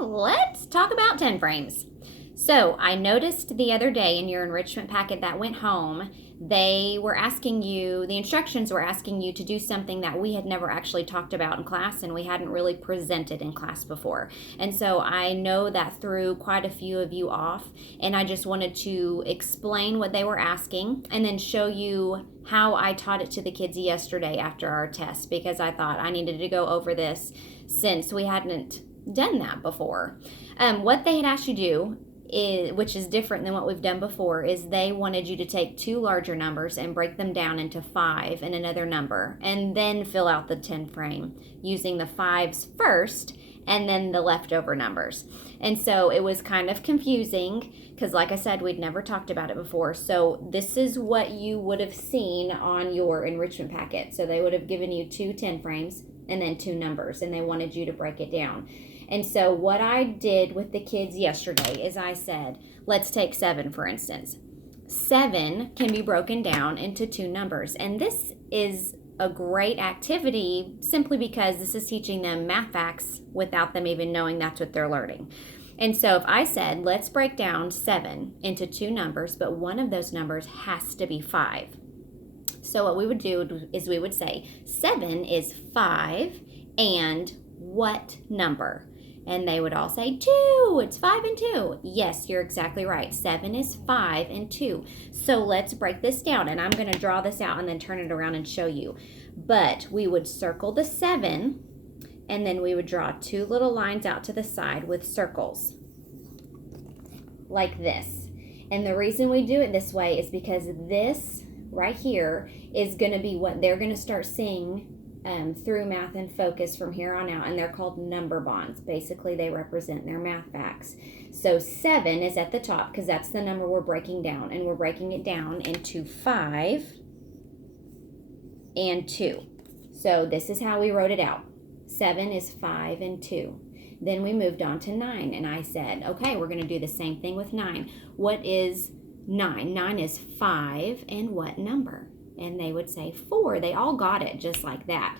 let's talk about 10 frames. So I noticed the other day in your enrichment packet that went home, they were asking you, the instructions were asking you to do something that we had never actually talked about in class and we hadn't really presented in class before. And so I know that threw quite a few of you off, and I just wanted to explain what they were asking and then show you how I taught it to the kids yesterday after our test, because I thought I needed to go over this since we hadn't done that before. What they had asked you to do, which is different than what we've done before, is they wanted you to take two larger numbers and break them down into 5 and another number, and then fill out the 10 frame using the 5s first and then the leftover numbers. And so it was kind of confusing because, like I said, we'd never talked about it before. So this is what you would have seen on your enrichment packet. So they would have given you 2 10 frames and then 2 numbers, and they wanted you to break it down. And so what I did with the kids yesterday is I said, let's take 7, for instance. 7 can be broken down into 2 numbers. And this is a great activity simply because this is teaching them math facts without them even knowing that's what they're learning. And so if I said, let's break down 7 into 2 numbers, but one of those numbers has to be 5. So what we would do is we would say 7 is 5 and what number? And they would all say 2. It's 5 and 2. Yes, you're exactly right. 7 is 5 and 2. So let's break this down. And I'm going to draw this out and then turn it around and show you. But we would circle the 7, and then we would draw 2 little lines out to the side with circles like this. And the reason we do it this way is because this right here is going to be what they're going to start seeing through Math in Focus from here on out, and they're called number bonds. Basically, they represent their math facts. So 7 is at the top because that's the number we're breaking down, and we're breaking it down into 5 and 2. So this is how we wrote it out. 7 is 5 and 2. Then we moved on to 9, and I said, okay, we're going to do the same thing with 9. What is 9? 9 is 5 and what number? And they would say 4. They all got it just like that.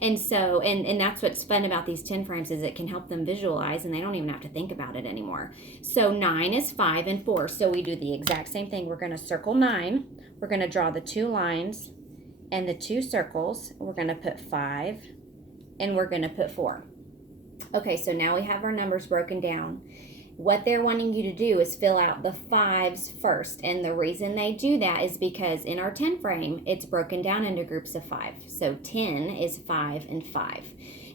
And so, and that's what's fun about these 10 frames is it can help them visualize, and they don't even have to think about it anymore. So 9 is 5 and 4. So we do the exact same thing. We're going to circle 9. We're going to draw the 2 lines and the 2 circles. We're going to put 5 and we're going to put 4. Okay, so now we have our numbers broken down. What they're wanting you to do is fill out the 5s first. And the reason they do that is because in our 10 frame, it's broken down into groups of 5. So 10 is 5 and 5.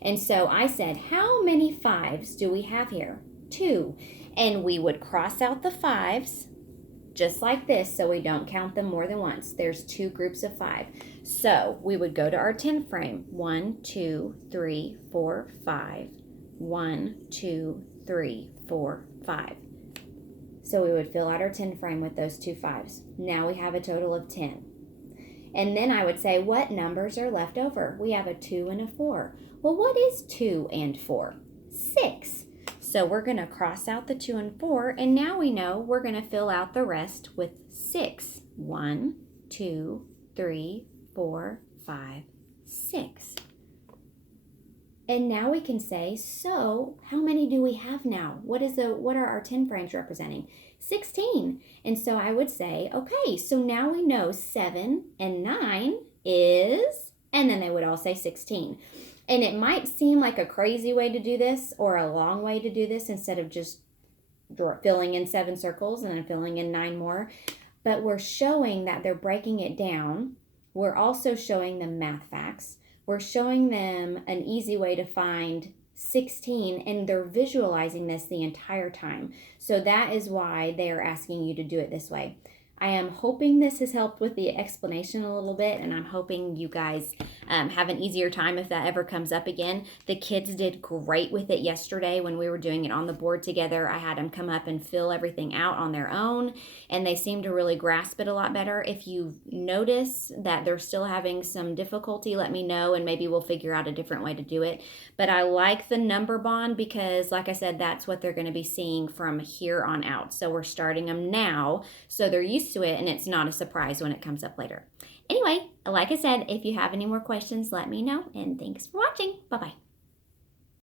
And so I said, how many 5s do we have here? 2. And we would cross out the 5s just like this so we don't count them more than once. There's 2 groups of 5. So we would go to our 10 frame. 1, 2, 3, 4, 5. 1, 2, 3, 4, 5. So we would fill out our 10 frame with those 2 5s. Now we have a total of 10. And then I would say, what numbers are left over? We have a 2 and a 4. Well, what is 2 and 4? 6. So we're going to cross out the 2 and 4, and now we know we're going to fill out the rest with 6. 1, 2, 3, 4, 5, 6. And now we can say, so how many do we have now? What are our 10 frames representing? 16. And so I would say, okay, so now we know 7 and 9 is, and then they would all say 16. And it might seem like a crazy way to do this or a long way to do this instead of just filling in 7 circles and then filling in 9 more. But we're showing that they're breaking it down. We're also showing them math facts. We're showing them an easy way to find 16, and they're visualizing this the entire time. So that is why they are asking you to do it this way. I am hoping this has helped with the explanation a little bit, and I'm hoping you guys have an easier time if that ever comes up again. The kids did great with it yesterday when we were doing it on the board together. I had them come up and fill everything out on their own, and they seem to really grasp it a lot better. If you notice that they're still having some difficulty, let me know, and maybe we'll figure out a different way to do it. But I like the number bond because, like I said, that's what they're going to be seeing from here on out. So we're starting them now, so they're used to it, and it's not a surprise when it comes up later. Anyway, like I said, if you have any more questions, let me know, and thanks for watching. Bye-bye.